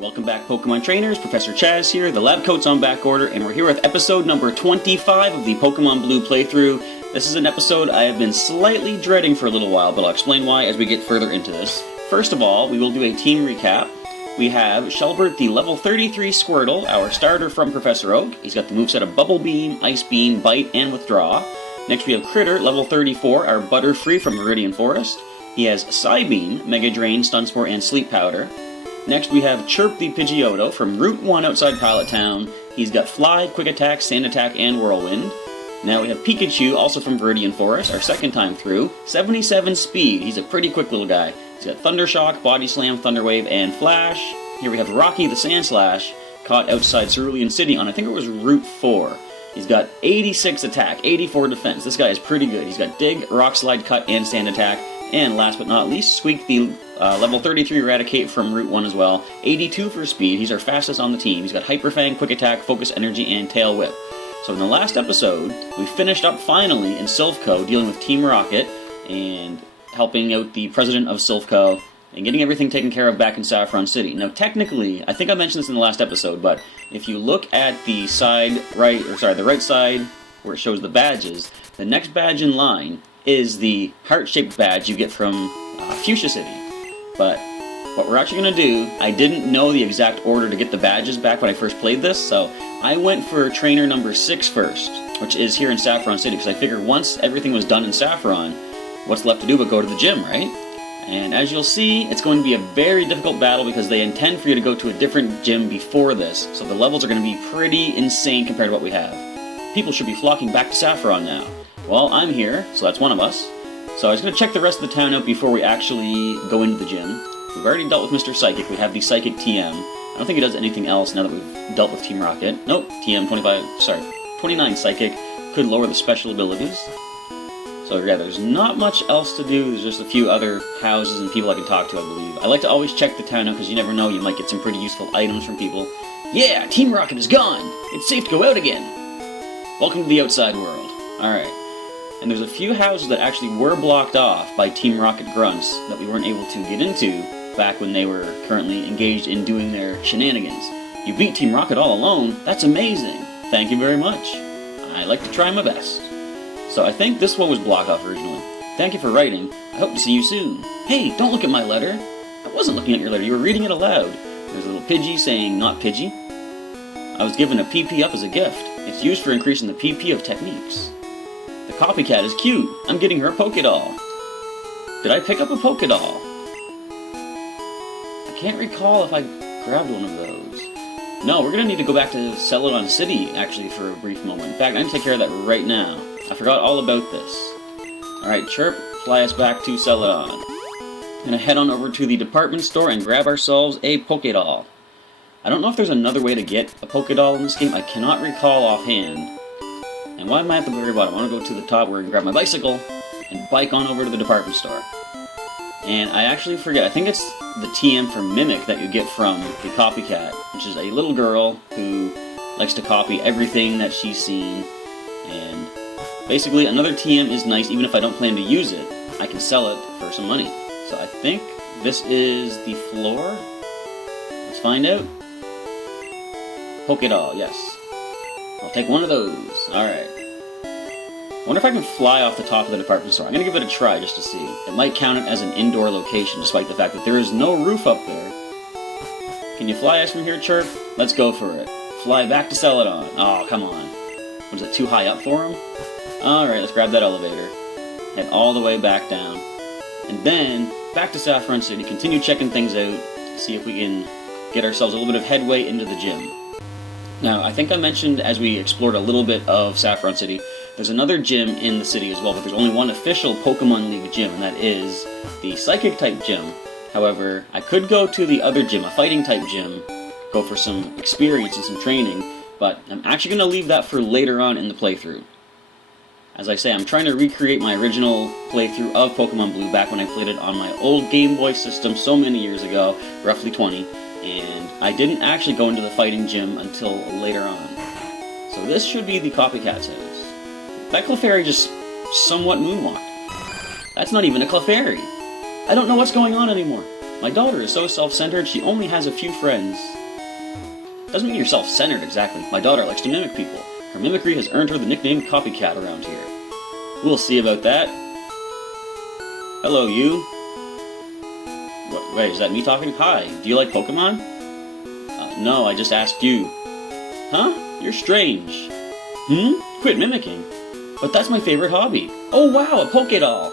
Welcome back, Pokemon trainers. Professor Chaz here. The lab coat's on back order, and we're here with episode number 25 of the Pokemon Blue playthrough. This is an episode I have been slightly dreading for a little while, but I'll explain why as we get further into this. First of all, we will do a team recap. We have Shelbert, the level 33 Squirtle, our starter from Professor Oak. He's got the moveset of Bubble Beam, Ice Beam, Bite, and Withdraw. Next we have Critter, level 34, our Butterfree from Meridian Forest. He has Psybeam, Mega Drain, Stun Spore, and Sleep Powder. Next we have Chirp the Pidgeotto from Route 1 outside Pilot Town. He's got Fly, Quick Attack, Sand Attack, and Whirlwind. Now we have Pikachu, also from Meridian Forest, our second time through. 77 speed, he's a pretty quick little guy. He's got Thunder Shock, Body Slam, Thunder Wave, and Flash. Here we have Rocky the Sandslash, caught outside Cerulean City on, I think it was Route 4. He's got 86 attack, 84 defense. This guy is pretty good. He's got Dig, Rock Slide, Cut, and Sand Attack. And last but not least, Squeak the level 33 Eradicate from Route 1 as well. 82 for speed. He's our fastest on the team. He's got Hyper Fang, Quick Attack, Focus Energy, and Tail Whip. So in the last episode, we finished up finally in Silphco dealing with Team Rocket and helping out the president of Silphco and getting everything taken care of back in Saffron City. Now technically, I think I mentioned this in the last episode, but if you look at the the right side where it shows the badges, the next badge in line is the heart-shaped badge you get from Fuchsia City. But what we're actually going to do, I didn't know the exact order to get the badges back when I first played this, so I went for trainer number 6 first, which is here in Saffron City, because I figured once everything was done in Saffron, what's left to do but go to the gym, right? And as you'll see, it's going to be a very difficult battle because they intend for you to go to a different gym before this, so the levels are going to be pretty insane compared to what we have. People should be flocking back to Saffron now. Well, I'm here, so that's one of us. So I was going to check the rest of the town out before we actually go into the gym. We've already dealt with Mr. Psychic. We have the Psychic TM. I don't think he does anything else now that we've dealt with Team Rocket. Nope, TM 29 Psychic. Could lower the special abilities. So yeah, there's not much else to do. There's just a few other houses and people I can talk to, I believe. I like to always check the town out because you never know, you might get some pretty useful items from people. Yeah, Team Rocket is gone! It's safe to go out again! Welcome to the outside world. Alright. And there's a few houses that actually were blocked off by Team Rocket grunts that we weren't able to get into back when they were currently engaged in doing their shenanigans. You beat Team Rocket all alone? That's amazing! Thank you very much. I like to try my best. So I think this one was blocked off originally. Thank you for writing. I hope to see you soon. Hey, don't look at my letter. I wasn't looking at your letter. You were reading it aloud. There's a little Pidgey saying, not Pidgey. I was given a PP up as a gift. It's used for increasing the PP of techniques. The copycat is cute. I'm getting her a Pokédoll. Did I pick up a Pokédoll? I can't recall if I grabbed one of those. No, we're going to need to go back to Celadon City, actually, for a brief moment. In fact, I'm going to take care of that right now. I forgot all about this. Alright, Chirp, fly us back to Celadon. I'm going to head on over to the department store and grab ourselves a Pokédoll. I don't know if there's another way to get a Pokédoll in this game. I cannot recall offhand. And why am I at the very bottom? I want to go to the top where I can grab my bicycle and bike on over to the department store. And I actually forget, I think it's the TM for Mimic that you get from the copycat, which is a little girl who likes to copy everything that she's seen. And basically, another TM is nice, even if I don't plan to use it, I can sell it for some money. So I think this is the floor. Let's find out. Pokédoll, yes. I'll take one of those. Alright. I wonder if I can fly off the top of the department store. I'm going to give it a try just to see. It might count it as an indoor location, despite the fact that there is no roof up there. Can you fly us from here, Chirp? Let's go for it. Fly back to Celadon. Oh, come on. Was it too high up for him? Alright, let's grab that elevator. Head all the way back down. And then, back to Saffron City. Continue checking things out. See if we can get ourselves a little bit of headway into the gym. Now, I think I mentioned as we explored a little bit of Saffron City, there's another gym in the city as well, but there's only one official Pokemon League gym, and that is the Psychic-type gym. However, I could go to the other gym, a Fighting-type gym, go for some experience and some training, but I'm actually going to leave that for later on in the playthrough. As I say, I'm trying to recreate my original playthrough of Pokemon Blue back when I played it on my old Game Boy system so many years ago, roughly 20, and I didn't actually go into the fighting gym until later on. So this should be the Copycat's house. That Clefairy just somewhat moonwalked. That's not even a Clefairy. I don't know what's going on anymore. My daughter is so self-centered, she only has a few friends. Doesn't mean you're self-centered exactly. My daughter likes to mimic people. Her mimicry has earned her the nickname copycat around here. We'll see about that. Hello, you. Wait, is that me talking? Hi, do you like Pokemon? No, I just asked you. Huh? You're strange. Quit mimicking. But that's my favorite hobby. Oh wow, a Pokédoll.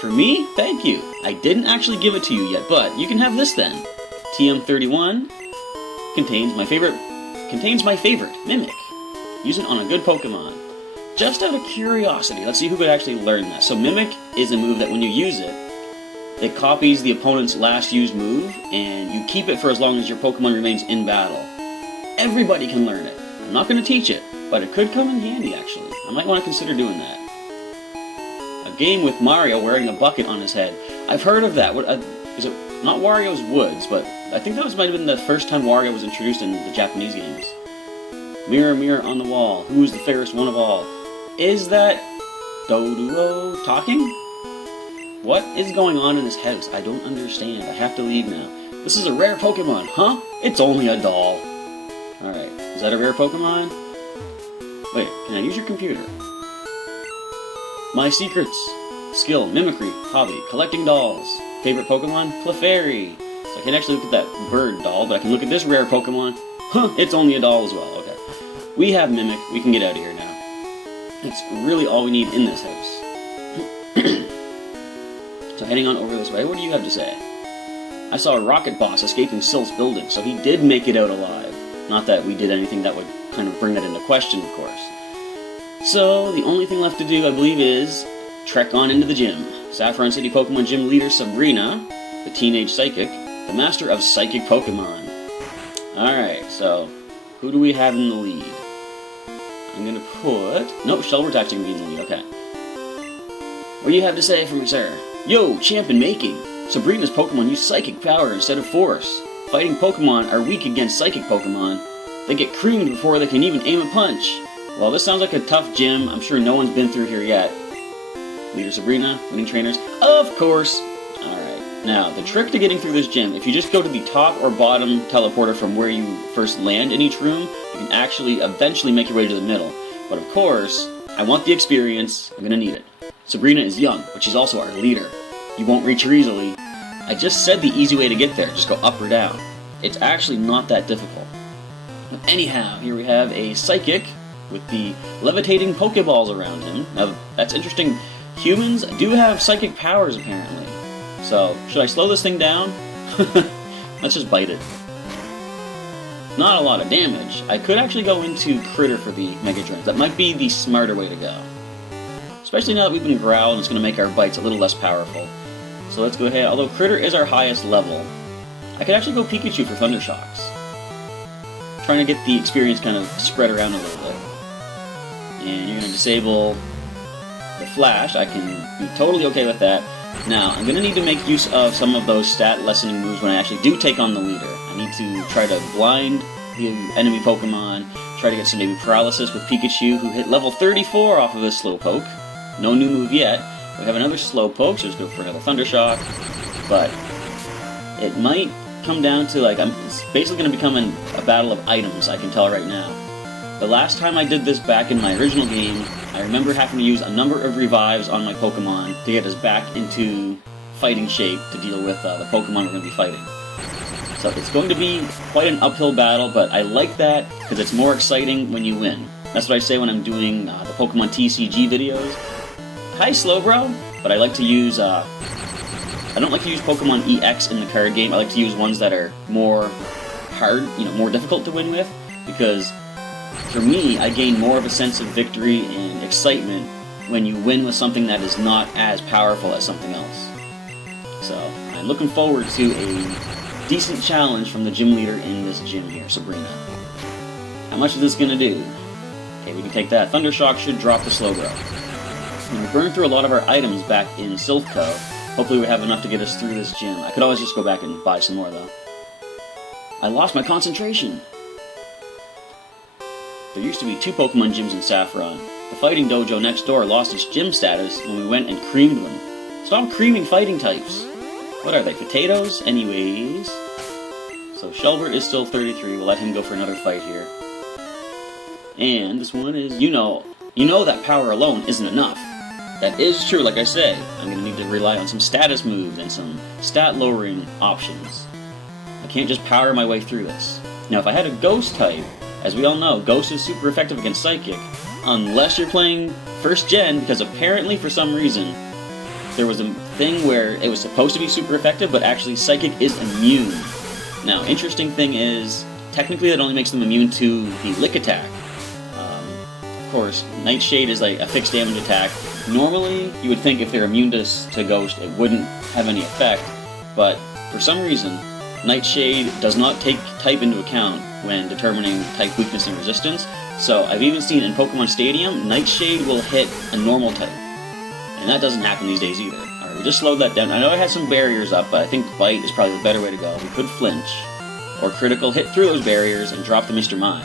For me? Thank you. I didn't actually give it to you yet, but you can have this then. TM31 contains my favorite, Mimic. Use it on a good Pokemon. Just out of curiosity, let's see who could actually learn that. So Mimic is a move that when you use it, it copies the opponent's last used move, and you keep it for as long as your Pokemon remains in battle. Everybody can learn it. I'm not going to teach it, but it could come in handy actually. I might want to consider doing that. A game with Mario wearing a bucket on his head. I've heard of that. Is it not Wario's Woods, but I think that might have been the first time Wario was introduced in the Japanese games. Mirror, mirror on the wall, who is the fairest one of all? Is that Doduo talking? What is going on in this house? I don't understand. I have to leave now. This is a rare Pokemon, huh? It's only a doll. Alright, is that a rare Pokemon? Wait, can I use your computer? My secrets. Skill, mimicry, hobby, collecting dolls. Favorite Pokemon? Clefairy. So I can actually look at that bird doll, but I can look at this rare Pokemon. Huh, it's only a doll as well. Okay. We have Mimic. We can get out of here now. That's really all we need in this house. So heading on over this way, what do you have to say? I saw a rocket boss escaping Sylph's building, so he did make it out alive. Not that we did anything that would kind of bring that into question, of course. So, the only thing left to do, I believe, is trek on into the gym. Saffron City Pokemon Gym leader Sabrina, the teenage psychic, the master of psychic Pokemon. Alright, so, who do we have in the lead? I'm gonna put... Nope, Shelwart's actually gonna be in the lead, okay. What do you have to say for me, sir? Yo, champ in making! Sabrina's Pokemon use psychic power instead of force. Fighting Pokemon are weak against psychic Pokemon. They get creamed before they can even aim a punch. Well, this sounds like a tough gym. I'm sure no one's been through here yet. Leader Sabrina, winning trainers? Of course! Alright, now, the trick to getting through this gym, if you just go to the top or bottom teleporter from where you first land in each room, you can actually eventually make your way to the middle. But of course, I want the experience. I'm gonna need it. Sabrina is young, but she's also our leader. You won't reach her easily. I just said the easy way to get there, just go up or down. It's actually not that difficult. Anyhow, here we have a Psychic with the levitating Pokeballs around him. Now, that's interesting. Humans do have psychic powers, apparently. So, should I slow this thing down? Let's just bite it. Not a lot of damage. I could actually go into Critter for the Mega Drain. That might be the smarter way to go. Especially now that we've been growled, it's going to make our bites a little less powerful. So let's go ahead. Although Critter is our highest level, I could actually go Pikachu for Thunder Shocks. Trying to get the experience kind of spread around a little bit. And you're going to disable the Flash. I can be totally okay with that. Now, I'm going to need to make use of some of those stat lessening moves when I actually do take on the leader. I need to try to blind the enemy Pokemon, try to get some maybe paralysis with Pikachu, who hit level 34 off of his Slowpoke. No new move yet. We have another Slowpoke, so let's go for another Thunder Shock. But it might come down to, like, it's basically going to become a battle of items, I can tell right now. The last time I did this back in my original game, I remember having to use a number of revives on my Pokemon to get us back into fighting shape to deal with the Pokemon we're going to be fighting. So it's going to be quite an uphill battle, but I like that because it's more exciting when you win. That's what I say when I'm doing the Pokemon TCG videos. Hi, Slowbro, but I like to use, I don't like to use Pokemon EX in the card game. I like to use ones that are more hard, more difficult to win with, because for me, I gain more of a sense of victory and excitement when you win with something that is not as powerful as something else. So, I'm looking forward to a decent challenge from the gym leader in this gym here, Sabrina. How much is this going to do? Okay, we can take that. Thunder Shock should drop the Slowbro. We burned through a lot of our items back in Silphco. Hopefully we have enough to get us through this gym. I could always just go back and buy some more, though. I lost my concentration! There used to be 2 Pokemon gyms in Saffron. The fighting dojo next door lost its gym status when we went and creamed them. Stop creaming fighting types! What are they, potatoes? Anyways. So Shelbert is still 33. We'll let him go for another fight here. And this one is, you know that power alone isn't enough. That is true, like I said. I'm going to need to rely on some status moves and some stat-lowering options. I can't just power my way through this. Now, if I had a Ghost type, as we all know, Ghost is super effective against Psychic, unless you're playing first gen, because apparently, for some reason, there was a thing where it was supposed to be super effective, but actually Psychic is immune. Now, interesting thing is, technically that only makes them immune to the Lick attack. Of course, Nightshade is like a fixed damage attack. Normally, you would think if they're immune to Ghost, it wouldn't have any effect, but for some reason, Nightshade does not take type into account when determining type weakness and resistance, so I've even seen in Pokemon Stadium, Nightshade will hit a normal type, and that doesn't happen these days either. Alright, we just slowed that down. I know I had some barriers up, but I think Bite is probably the better way to go. We could flinch, or critical hit through those barriers and drop the Mr. Mime.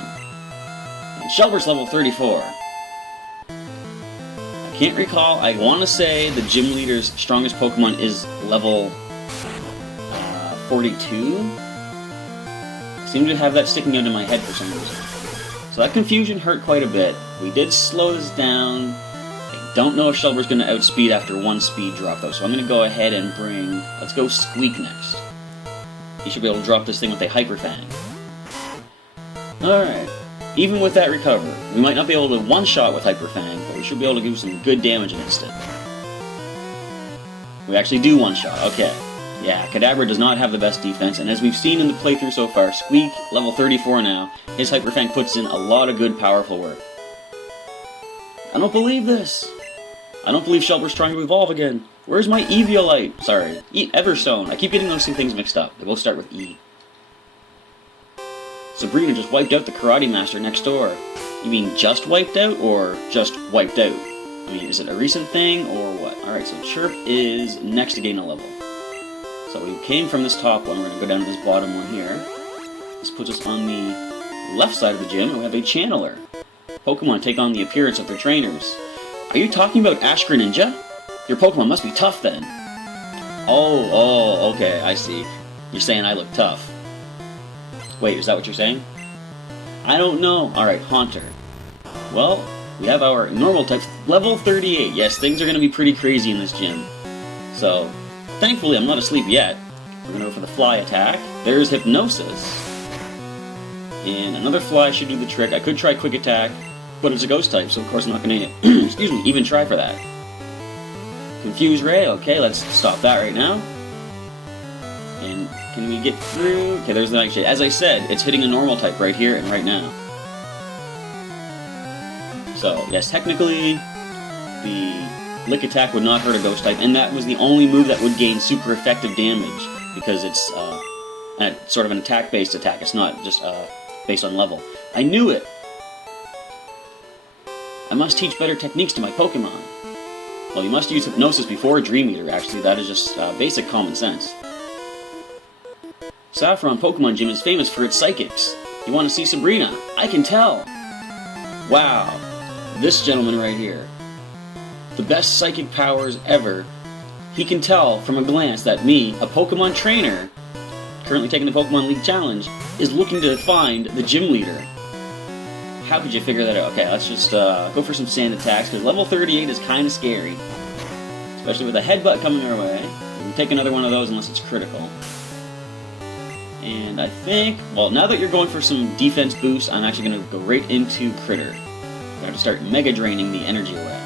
And Shelbert's level 34. I can't recall, I want to say the gym leader's strongest Pokemon is level 42? I seem to have that sticking out in my head for some reason. So that confusion hurt quite a bit. We did slow this down. I don't know if Shelbert's going to outspeed after one speed drop though, so I'm going to go ahead and bring... Let's go Squeak next. He should be able to drop this thing with a Hyper Fang. Alright. Even with that recover, we might not be able to one-shot with Hyper Fang, but we should be able to do some good damage against it. We actually do one-shot, okay. Yeah, Kadabra does not have the best defense, and as we've seen in the playthrough so far, Squeak, level 34 now, his Hyper Fang puts in a lot of good, powerful work. I don't believe this! I don't believe Shelbert's trying to evolve again. Where's my Eviolite? Sorry, Everstone. I keep getting those two things mixed up. They both start with E. Sabrina just wiped out the Karate Master next door. You mean just wiped out, or just wiped out? I mean, is it a recent thing, or what? Alright, so Chirp is next to gain a level. So we came from this top one, we're going to go down to this bottom one here. This puts us on the left side of the gym, and we have a Channeler. Pokemon take on the appearance of their trainers. Are you talking about Ash Greninja? Your Pokemon must be tough then. Oh, okay, I see. You're saying I look tough. Wait, is that what you're saying? I don't know. Alright, Haunter. Well, we have our normal types, level 38. Yes, things are going to be pretty crazy in this gym. So, thankfully I'm not asleep yet. We're going to go for the Fly attack. There's Hypnosis. And another Fly should do the trick. I could try Quick Attack, but it's a Ghost type, so of course I'm not going to, excuse me, even try for that. Confuse Ray. Okay, let's stop that right now. And can we get through? Okay, there's the Nightshade. As I said, it's hitting a normal type right here and right now. So, yes, technically, the Lick Attack would not hurt a Ghost type, and that was the only move that would gain super effective damage, because it's sort of an attack-based attack. It's not just based on level. I knew it! I must teach better techniques to my Pokemon. Well, you must use Hypnosis before Dream Eater, actually. That is just basic common sense. Saffron Pokemon Gym is famous for its psychics. You want to see Sabrina? I can tell! Wow. This gentleman right here. The best psychic powers ever. He can tell from a glance that me, a Pokemon trainer, currently taking the Pokemon League Challenge, is looking to find the gym leader. How could you figure that out? Okay, let's just go for some sand attacks, because level 38 is kind of scary. Especially with a headbutt coming our way. We can take another one of those unless it's critical. And I think, well, now that you're going for some defense boost, I'm actually going to go right into Critter. I'm going to start Mega Draining the energy away.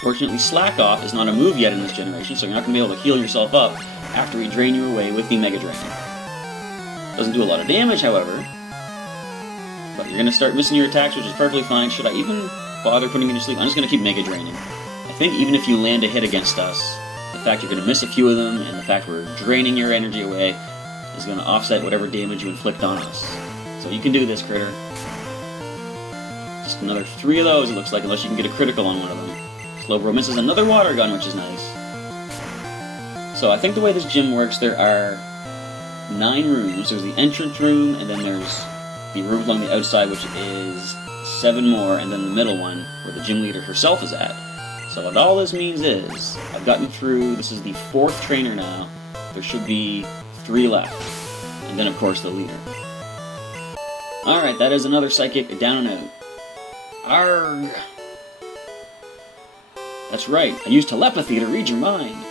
Fortunately, Slack Off is not a move yet in this generation, so you're not going to be able to heal yourself up after we drain you away with the Mega Drain. Doesn't do a lot of damage, however. But you're going to start missing your attacks, which is perfectly fine. Should I even bother putting you to sleep? I'm just going to keep Mega Draining. I think even if you land a hit against us, the fact you're going to miss a few of them, and the fact we're draining your energy away, is going to offset whatever damage you inflict on us. So you can do this, Critter. Just another 3 of those, it looks like, unless you can get a critical on one of them. Slowbro misses another water gun, which is nice. So I think the way this gym works, there are 9 rooms. There's the entrance room, and then there's the room along the outside, which is 7 more, and then the middle one, where the gym leader herself is at. So what all this means is, I've gotten through, this is the 4th trainer now. There should be 3 left. And then of course the leader. Alright, that is another psychic down and out. Arrgh! That's right, I used telepathy to read your mind.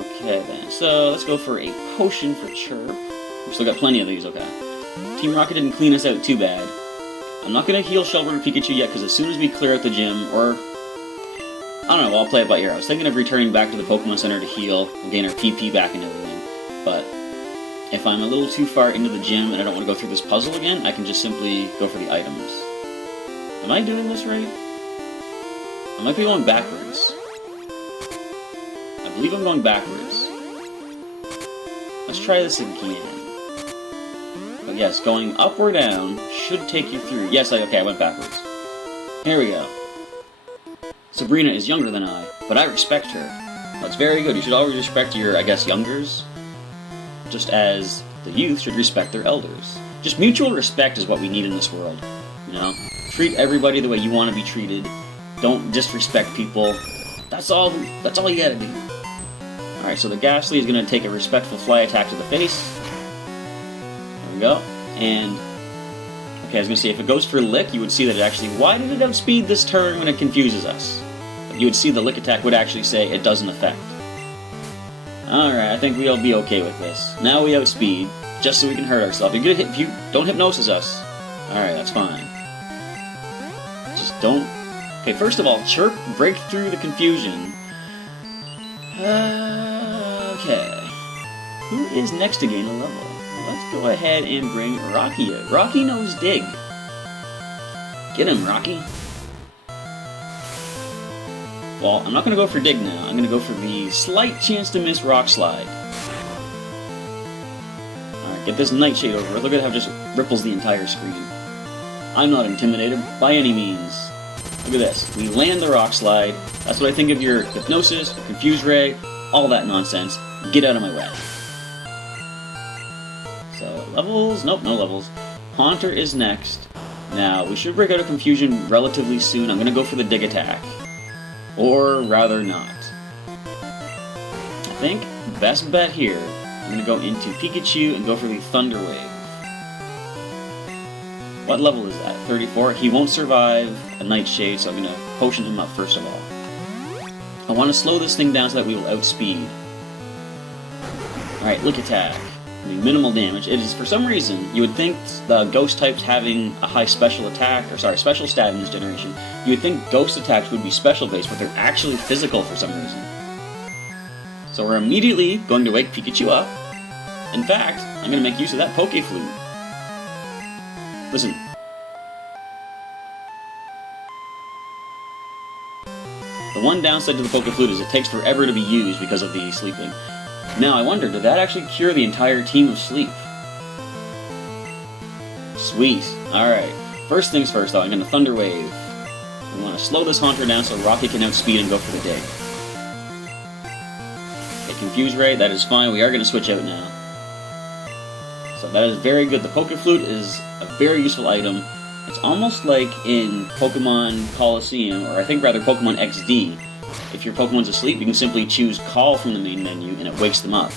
Okay then, so let's go for a potion for Chirp. We've still got plenty of these, okay. Team Rocket didn't clean us out too bad. I'm not going to heal Shelburne or Pikachu yet, because as soon as we clear out the gym, or... I don't know, I'll play it by ear. I was thinking of returning back to the Pokemon Center to heal and gain our PP back and everything. But if I'm a little too far into the gym and I don't want to go through this puzzle again, I can just simply go for the items. Am I doing this right? I might be going backwards. I believe I'm going backwards. Let's try this again. But yes, going up or down should take you through. Yes, okay, I went backwards. Here we go. Sabrina is younger than I, but I respect her. That's very good. You should always respect your, I guess, youngers. Just as the youth should respect their elders. Just mutual respect is what we need in this world. You know? Treat everybody the way you want to be treated. Don't disrespect people. That's all you gotta do. Alright, so the Ghastly is going to take a respectful fly attack to the face. There we go. And, okay, I was going to say, if it goes for Lick, you would see that it actually... Why did it outspeed this turn when it confuses us? But you would see the Lick attack would actually say it doesn't affect. Alright, I think we'll be okay with this. Now we outspeed, just so we can hurt ourselves. If you don't hypnosis us. Alright, that's fine. Just don't... Okay, first of all, Chirp, break through the confusion. Okay. Who is next to gain a level? Let's go ahead and bring Rocky out. Rocky knows Dig. Get him, Rocky. Well, I'm not going to go for Dig now. I'm going to go for the slight chance to miss Rock Slide. Alright, get this Nightshade over it. Look at how it just ripples the entire screen. I'm not intimidated by any means. Look at this. We land the Rock Slide. That's what I think of your Hypnosis, your Confuse Ray, all that nonsense. Get out of my way. So, levels? Nope, no levels. Haunter is next. Now, we should break out of Confusion relatively soon. I'm going to go for the Dig attack. Or rather not. I think best bet here, I'm going to go into Pikachu and go for the Thunder Wave. What level is that? 34? He won't survive a Nightshade, so I'm going to potion him up first of all. I want to slow this thing down so that we will outspeed. Alright, Lick attack. I mean, minimal damage. It is, for some reason, you would think the Ghost types having a high special attack, or sorry, special stat in this generation, you would think Ghost attacks would be special based, but they're actually physical for some reason. So we're immediately going to wake Pikachu up. In fact, I'm going to make use of that Poke Flute. Listen. The one downside to the Poke Flute is it takes forever to be used because of the sleeping. Now, I wonder, did that actually cure the entire team of sleep? Sweet. Alright. First things first, though, I'm going to Thunder Wave. We want to slow this Haunter down so Rocky can outspeed and go for the Dig. Okay, Confuse Ray, that is fine. We are going to switch out now. So that is very good. The Poke Flute is a very useful item. It's almost like in Pokemon Coliseum, or I think rather Pokemon XD. If your Pokemon's asleep, you can simply choose Call from the main menu, and it wakes them up.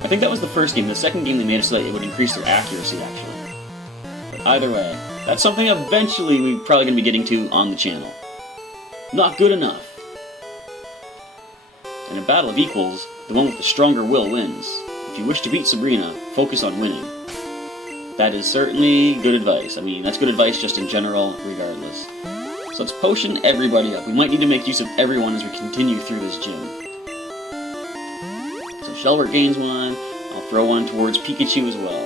I think that was the first game. The second game they made it so that it would increase their accuracy, actually. But either way, that's something eventually we're probably going to be getting to on the channel. Not good enough. In a battle of equals, the one with the stronger will wins. If you wish to beat Sabrina, focus on winning. That is certainly good advice. I mean, that's good advice just in general, regardless. So let's potion everybody up. We might need to make use of everyone as we continue through this gym. So Shelbert gains one. I'll throw one towards Pikachu as well.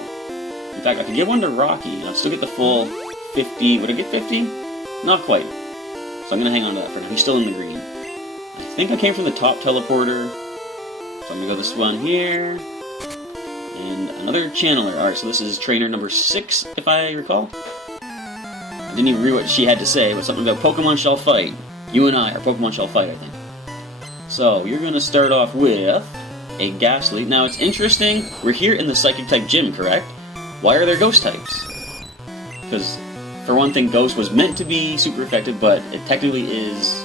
In fact, I could give one to Rocky, and I'll still get the full 50. Would I get 50? Not quite. So I'm going to hang on to that for now. He's still in the green. I think I came from the top teleporter. So I'm going to go this one here. And another channeler. Alright, so this is trainer number 6, if I recall. I didn't even read what she had to say, but something about Pokemon shall fight. You and I are Pokemon shall fight, I think. So, you're going to start off with a Ghastly. Now, it's interesting. We're here in the Psychic-type gym, correct? Why are there Ghost types? Because, for one thing, Ghost was meant to be super effective, but it technically is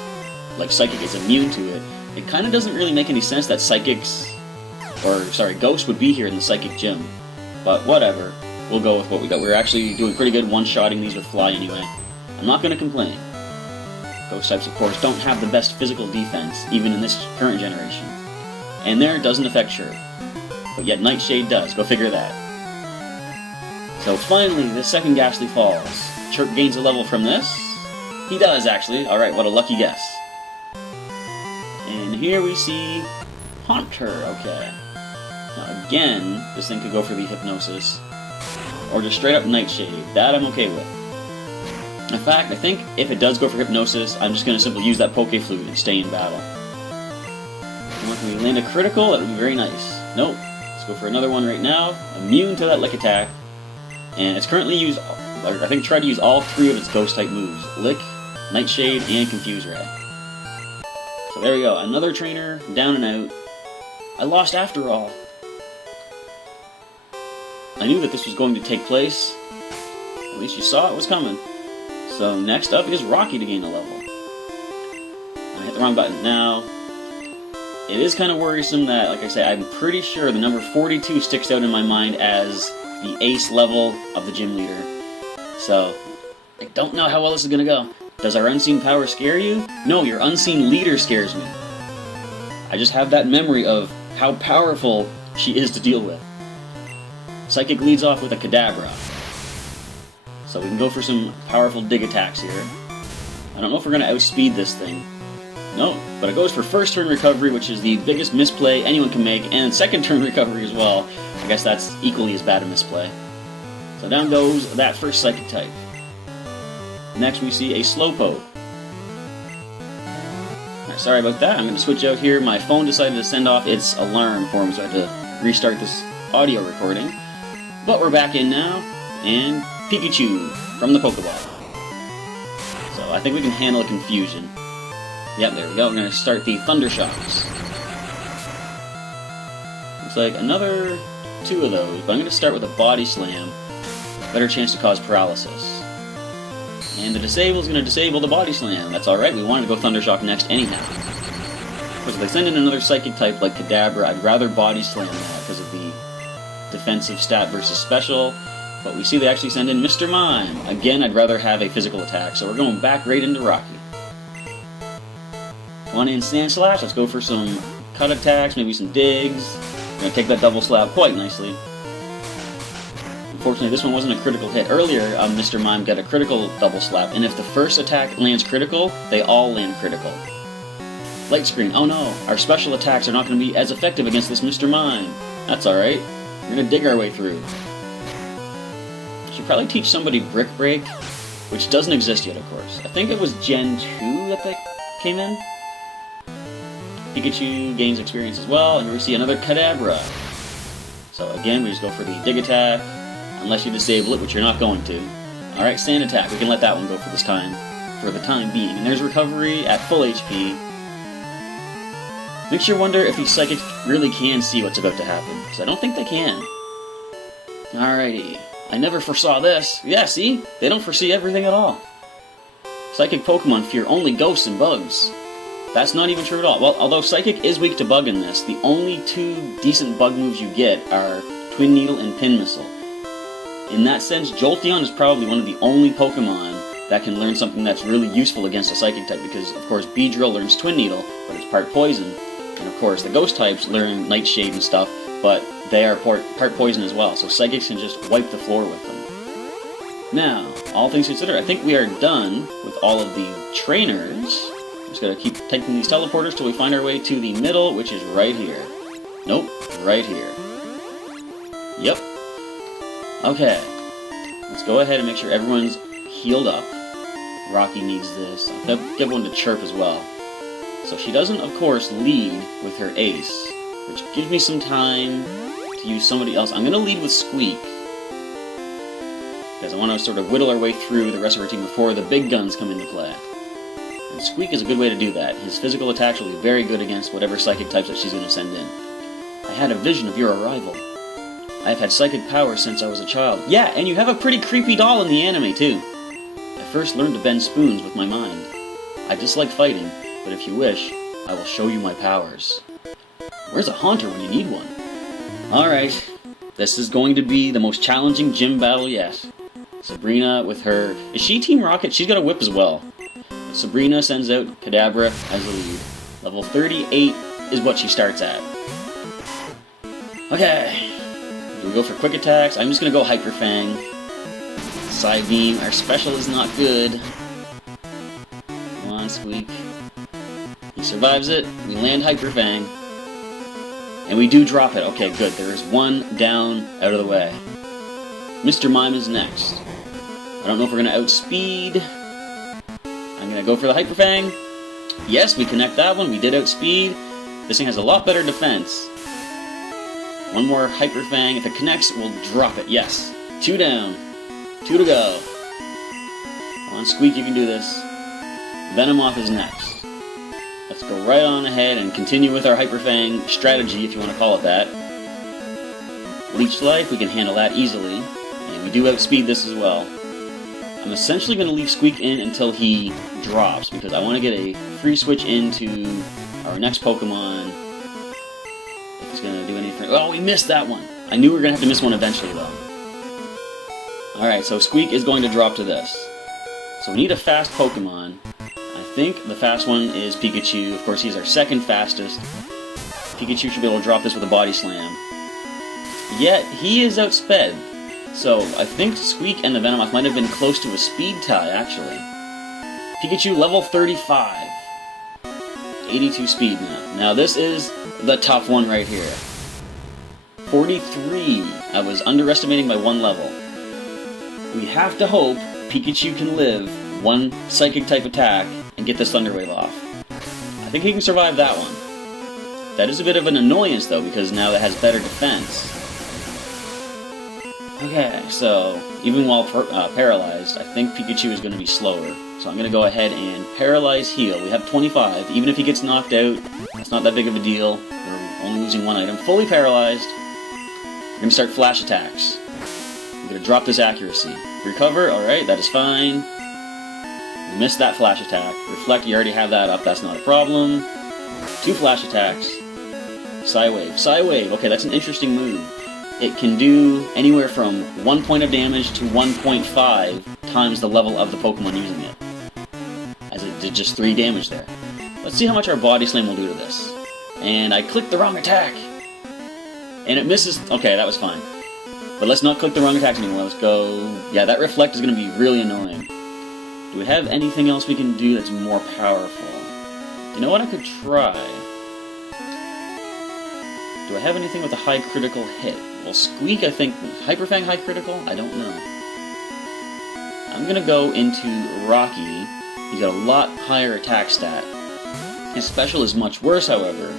like Psychic is immune to it, it kind of doesn't really make any sense that Ghost would be here in the Psychic Gym. But whatever, we'll go with what we got. We're actually doing pretty good one-shotting these with Fly anyway. I'm not going to complain. Ghost types, of course, don't have the best physical defense, even in this current generation. And there, it doesn't affect Chirp. But yet Nightshade does, go figure that. So finally, the second Ghastly falls. Chirp gains a level from this. He does, actually. Alright, what a lucky guess. And here we see Haunter, okay. Now again, this thing could go for the Hypnosis. Or just straight up Nightshade. That I'm okay with. In fact, I think if it does go for Hypnosis, I'm just going to simply use that Poke Flute and stay in battle. And when we land a critical, that would be very nice. Nope. Let's go for another one right now. Immune to that Lick attack. And it's currently used, I think tried to use all three of its Ghost-type moves. Lick, Nightshade, and Confuse Ray. So there we go. Another trainer, down and out. I lost after all. I knew that this was going to take place. At least you saw it was coming. So next up is Rocky to gain a level. I hit the wrong button. Now, it is kind of worrisome that, like I say, I'm pretty sure the number 42 sticks out in my mind as the ace level of the gym leader. So, I don't know how well this is going to go. Does our unseen power scare you? No, your unseen leader scares me. I just have that memory of how powerful she is to deal with. Psychic leads off with a Kadabra. So we can go for some powerful dig attacks here. I don't know if we're going to outspeed this thing. No, but it goes for first turn recovery, which is the biggest misplay anyone can make, and second turn recovery as well. I guess that's equally as bad a misplay. So down goes that first Psychic type. Next we see a Slowpoke. Right, sorry about that, I'm going to switch out here. My phone decided to send off its alarm for me, so I had to restart this audio recording. But we're back in now, and Pikachu from the Pokeball. So I think we can handle a confusion. Yep, there we go. We're going to start the Thunder Shocks. Looks like another 2 of those, but I'm going to start with a Body Slam. Better chance to cause paralysis. And the Disable is going to disable the Body Slam. That's alright, we wanted to go Thunder Shock next anyhow. Of course, if they send in another Psychic type like Kadabra, I'd rather Body Slam that because of the defensive stat versus special. But we see they actually send in Mr. Mime. Again, I'd rather have a physical attack, so we're going back right into Rocky. One in Sand Slash, let's go for some cut attacks, maybe some digs. Gonna take that double slap quite nicely. Unfortunately, this one wasn't a critical hit. Earlier, Mr. Mime got a critical double slap, and if the first attack lands critical, they all land critical. Light Screen, oh no, our special attacks are not going to be as effective against this Mr. Mime. That's alright, we're going to dig our way through. Should probably teach somebody Brick Break, which doesn't exist yet, of course. I think it was Gen 2 that they came in. Pikachu gains experience as well, and we see another Kadabra. So again, we just go for the dig attack, unless you disable it, which you're not going to. Alright, Sand Attack, we can let that one go for the time being. And there's recovery at full HP. Makes you wonder if these Psychics really can see what's about to happen, because I don't think they can. Alrighty. I never foresaw this. Yeah, see? They don't foresee everything at all. Psychic Pokemon fear only ghosts and bugs. That's not even true at all. Well, although Psychic is weak to bug in this, the only 2 decent bug moves you get are Twin Needle and Pin Missile. In that sense, Jolteon is probably one of the only Pokemon that can learn something that's really useful against a Psychic type, because, of course, Beedrill learns Twin Needle, but it's part poison. And, of course, the Ghost types learn Nightshade and stuff, but they are part poison as well, so Psychics can just wipe the floor with them. Now, all things considered, I think we are done with all of the trainers. Just gotta keep taking these teleporters till we find our way to the middle, which is right here. Nope, right here. Yep. Okay. Let's go ahead and make sure everyone's healed up. Rocky needs this. I'll give one to Chirp as well. So she doesn't, of course, lead with her ace, which gives me some time to use somebody else. I'm going to lead with Squeak, because I want to sort of whittle our way through the rest of our team before the big guns come into play. And Squeak is a good way to do that. His physical attacks will be very good against whatever Psychic types that she's going to send in. I had a vision of your arrival. I have had Psychic power since I was a child. Yeah, and you have a pretty creepy doll in the anime, too. I first learned to bend spoons with my mind. I dislike fighting, but if you wish, I will show you my powers. Where's a Haunter when you need one? Alright, this is going to be the most challenging gym battle yet. Sabrina with her... Is she Team Rocket? She's got a whip as well. But Sabrina sends out Kadabra as the lead. Level 38 is what she starts at. Okay. Do we go for quick attacks? I'm just going to go Hyper Fang. Side Beam. Our special is not good. Come on, Squeak. He survives it. We land Hyper Fang. And we do drop it. Okay, good. There is one down out of the way. Mr. Mime is next. I don't know if we're going to outspeed. I'm going to go for the Hyper Fang. Yes, we connect that one. We did outspeed. This thing has a lot better defense. One more Hyper Fang. If it connects, we'll drop it. Yes. 2 down. 2 to go. Come on, Squeak, you can do this. Venomoth is next. Let's go right on ahead and continue with our Hyper Fang strategy, if you want to call it that. Leech Life, we can handle that easily. And we do outspeed this as well. I'm essentially going to leave Squeak in until he drops, because I want to get a free switch into our next Pokemon. If he's going to do anything... Oh, we missed that one! I knew we were going to have to miss one eventually, though. Alright, so Squeak is going to drop to this. So we need a fast Pokemon. I think the fast one is Pikachu. Of course, he's our second fastest. Pikachu should be able to drop this with a Body Slam. Yet, he is outsped. So, I think Squeak and the Venomoth might have been close to a speed tie, actually. Pikachu, level 35. 82 speed now. Now, this is the tough one right here. 43. I was underestimating by 1 level. We have to hope Pikachu can live 1 Psychic-type attack and get this Thunder Wave off. I think he can survive that one. That is a bit of an annoyance, though, because now it has better defense. Okay, so even while paralyzed, I think Pikachu is going to be slower. So I'm going to go ahead and Paralyze Heal. We have 25. Even if he gets knocked out, that's not that big of a deal. We're only losing 1 item. Fully paralyzed. We're going to start Flash Attacks. I'm going to drop this accuracy. Recover, alright, that is fine. We missed that Flash Attack. Reflect, you already have that up, that's not a problem. 2 Flash Attacks. Psywave. Psywave, okay, that's an interesting move. It can do anywhere from 1 point of damage to 1.5 times the level of the Pokemon using it. As it did just 3 damage there. Let's see how much our Body Slam will do to this. And I clicked the wrong attack! And it misses... Okay, that was fine. But let's not click the wrong attack anymore. Let's go... Yeah, that Reflect is going to be really annoying. Do we have anything else we can do that's more powerful? You know what I could try? Do I have anything with a high critical hit? Well, Squeak, I think... Hyper Fang high critical? I don't know. I'm going to go into Rocky. He's got a lot higher attack stat. His special is much worse, however.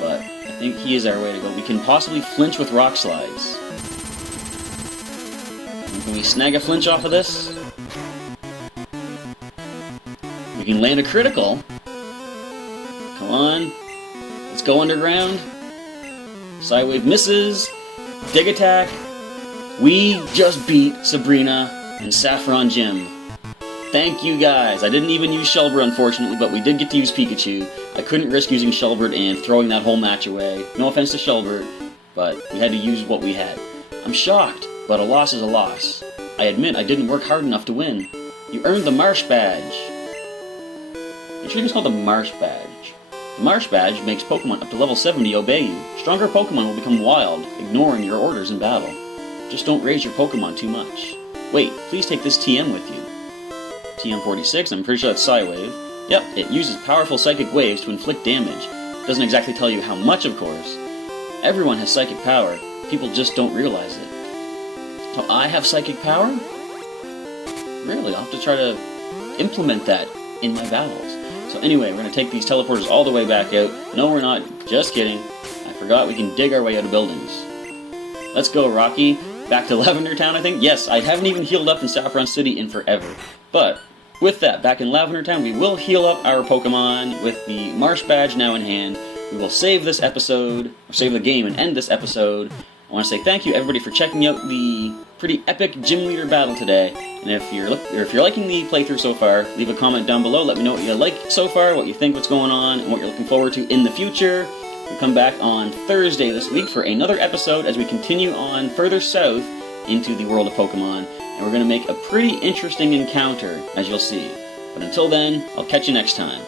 But I think he is our way to go. We can possibly flinch with Rock Slides. And can we snag a flinch off of this? We can land a critical. Come on. Let's go underground. Psywave misses. Dig Attack. We just beat Sabrina and Saffron Gym. Thank you guys. I didn't even use Shelbert, unfortunately, but we did get to use Pikachu. I couldn't risk using Shelbert and throwing that whole match away. No offense to Shelbert, but we had to use what we had. I'm shocked, but a loss is a loss. I admit I didn't work hard enough to win. You earned the Marsh Badge. You should just call it the Marsh Badge. The Marsh Badge makes Pokemon up to level 70 obey you. Stronger Pokemon will become wild, ignoring your orders in battle. Just don't raise your Pokemon too much. Wait, please take this TM with you. TM46, I'm pretty sure that's Psywave. Yep, it uses powerful psychic waves to inflict damage. Doesn't exactly tell you how much, of course. Everyone has psychic power, people just don't realize it. So I have psychic power? Really, I'll have to try to implement that in my battles. So anyway, we're going to take these teleporters all the way back out. No, we're not. Just kidding. I forgot we can dig our way out of buildings. Let's go, Rocky. Back to Lavender Town, I think? Yes, I haven't even healed up in Saffron City in forever. But, with that, back in Lavender Town, we will heal up our Pokemon with the Marsh Badge now in hand. We will save this episode, or save the game and end this episode, I want to say thank you everybody for checking out the pretty epic gym leader battle today. And if you're liking the playthrough so far, leave a comment down below. Let me know what you like so far, what you think, what's going on, and what you're looking forward to in the future. We'll come back on Thursday this week for another episode as we continue on further south into the world of Pokemon. And we're going to make a pretty interesting encounter, as you'll see. But until then, I'll catch you next time.